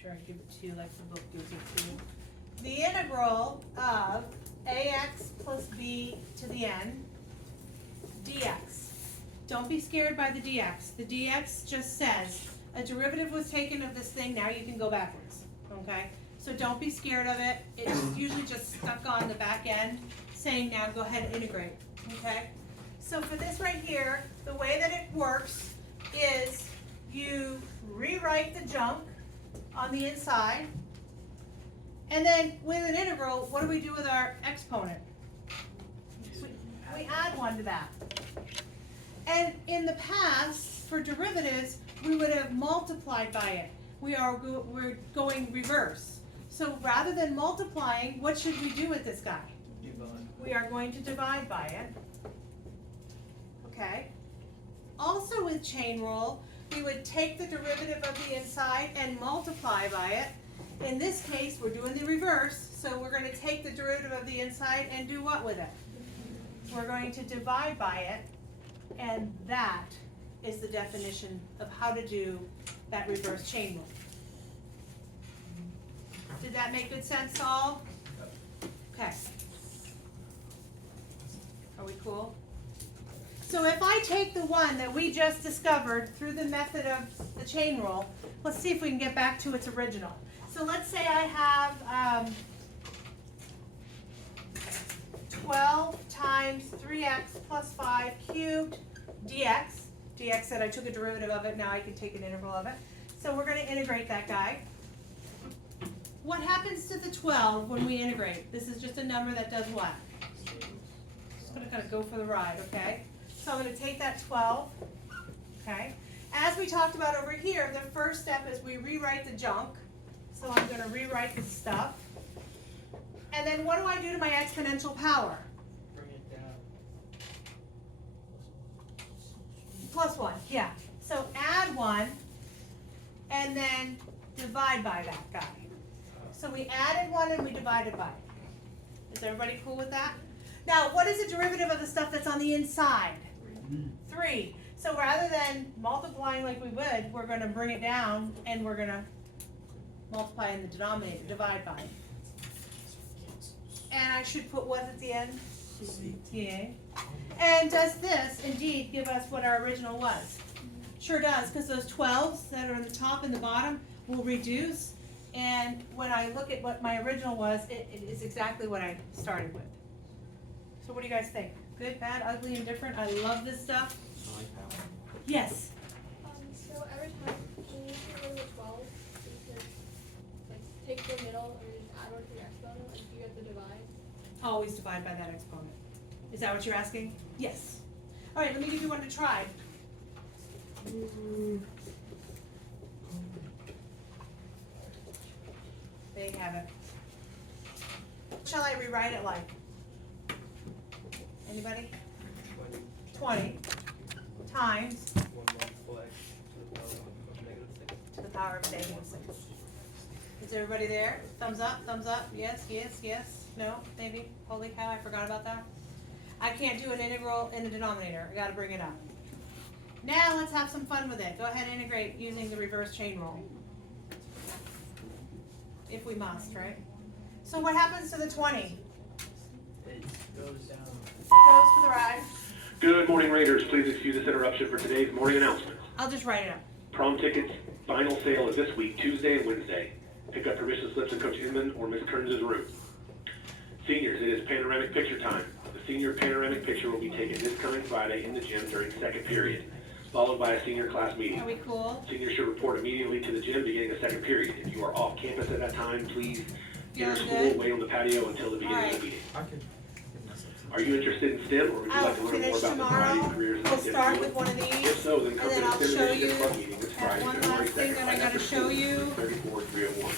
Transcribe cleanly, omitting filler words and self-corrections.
sure I give it to you like the book gives it to you. The integral of ax plus b to the n dx. Don't be scared by the dx. The dx just says a derivative was taken of this thing, now you can go backwards, okay? So don't be scared of it. It's usually just stuck on the back end saying now go ahead and integrate, okay? So for this right here, the way that it works is you rewrite the junk on the inside, and then with an integral, what do we do with our exponent? We add one to that. And in the past, for derivatives, we would have multiplied by it. We're going reverse. So rather than multiplying, what should we do with this guy? Divide. We are going to divide by it. Okay. Also with chain rule, we would take the derivative of the inside and multiply by it. In this case, we're doing the reverse, so we're going to take the derivative of the inside and do what with it? We're going to divide by it, and that is the definition of how to do that reverse chain rule. Did that make good sense to all? Okay. Are we cool? So if I take the one that we just discovered through the method of the chain rule, let's see if we can get back to its original. So let's say I have 12 times 3x plus 5 cubed dx. dx said I took a derivative of it, now I can take an integral of it. So we're going to integrate that guy. What happens to the 12 when we integrate? This is just a number that does what? Just going to kind of go for the ride, okay? So I'm going to take that 12, okay? As we talked about over here, the first step is we rewrite the junk. So I'm going to rewrite the stuff. And then what do I do to my exponential power? Bring it down. Plus 1, yeah. So add 1 and then divide by that guy. So we added 1 and we divided by it. Is everybody cool with that? Now, what is the derivative of the stuff that's on the inside? 3. So rather than multiplying like we would, we're going to bring it down and we're going to multiply in the denominator, divide by it. And I should put what at the end? CTA. And does this indeed give us what our original was? Sure does, because those 12s that are in the top and the bottom will reduce. And when I look at what my original was, it is exactly what I started with. So what do you guys think? Good, bad, ugly, indifferent? I love this stuff. I like that one. Yes? So every time when you get rid of the 12, you can like take the middle or just add one to your exponent, like you have to divide. Always divide by that exponent. Is that what you're asking? Yes. All right, let me give you one to try. There you have it. What shall I rewrite it like? Anybody? 20 times 1 multiple x to the power of negative 6. to the power of -6. Is everybody there? Thumbs up, yes, yes, yes, no, maybe, holy cow, I forgot about that. I can't do an integral in the denominator, I gotta bring it up. Now let's have some fun with it. Go ahead and integrate using the reverse chain rule. If we must, right? So what happens to the 20? It goes down. Goes for the ride. Good morning, Raiders. Please excuse this interruption for today's morning announcement. I'll just write it up. Prom tickets, final sale is this week, Tuesday and Wednesday. Pick up permission slips in Coach Inman or Miss Kearns' room. Seniors, it is panoramic picture time. The senior panoramic picture will be taken this coming Friday in the gym during second period, followed by a senior class meeting. Are we cool? Seniors should report immediately to the gym beginning the second period. If you are off campus at that time, please enter Feeling school, good? wait on the patio until the beginning of Alright. the meeting. I can. Are you interested in STEM, or would you I'll like to learn more finish about the variety tomorrow. of careers in the We'll STEM start field? with one of these. If so, then come And to then the I'll STEM show Initiative you Club meeting this at Friday, one February last thing 2nd, that I right gotta after show school, you. 34-301.